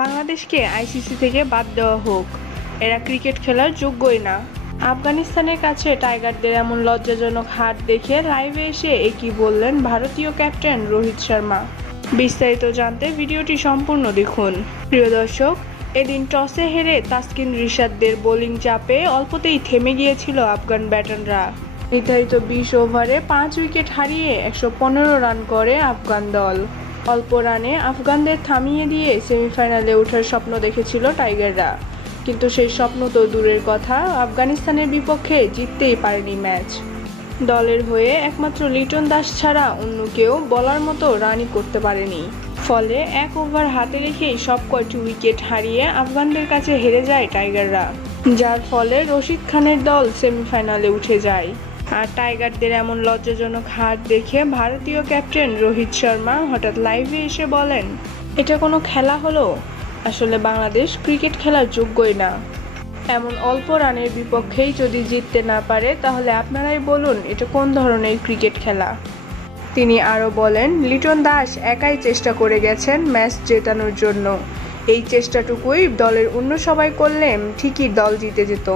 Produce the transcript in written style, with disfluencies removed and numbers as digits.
বাংলাদেশকে আইসিসি থেকে বাদ দেওয়া হোক, এরা ক্রিকেট খেলার যোগ্যই না। আফগানিস্তানের কাছে টাইগারদের এমন লজ্জাজনক হার দেখে লাইভে এসে একই বললেন ভারতীয় ক্যাপ্টেন রোহিত শর্মা। বিস্তারিত জানতে ভিডিওটি সম্পূর্ণ দেখুন। প্রিয় দর্শক, এদিন টসে হেরে তাসকিন রিশাদদের বোলিং চাপে অল্পতেই থেমে গিয়েছিল আফগান ব্যাটাররা। নির্ধারিত 20 ওভারে 5 উইকেট হারিয়ে 115 রান করে আফগান দল। অল্প রানে আফগানদের থামিয়ে দিয়ে সেমিফাইনালে ওঠার স্বপ্ন দেখেছিল টাইগাররা, কিন্তু সেই স্বপ্ন তো দূরের কথা, আফগানিস্তানের বিপক্ষে জিততেই পারেনি ম্যাচ। দলের হয়ে একমাত্র লিটন দাস ছাড়া অন্য কেউ বলার মতো রানই করতে পারেনি। ফলে 1 ওভার হাতে রেখেই সব কয়টি উইকেট হারিয়ে আফগানদের কাছে হেরে যায় টাইগাররা, যার ফলে রশিদ খানের দল সেমিফাইনালে উঠে যায়। আর টাইগারদের এমন লজ্জাজনক হার দেখে ভারতীয় ক্যাপ্টেন রোহিত শর্মা হঠাৎ লাইভে এসে বলেন, এটা কোনো খেলা হলো? আসলে বাংলাদেশ ক্রিকেট খেলার যোগ্যই না। এমন অল্প রানের বিপক্ষেই যদি জিততে না পারে, তাহলে আপনারাই বলুন এটা কোন ধরনের ক্রিকেট খেলা। তিনি আরও বলেন, লিটন দাস একাই চেষ্টা করে গেছেন ম্যাচ জেতানোর জন্য। এই চেষ্টাটুকুই দলের অন্য সবাই করলে ঠিকই দল জিতে যেত।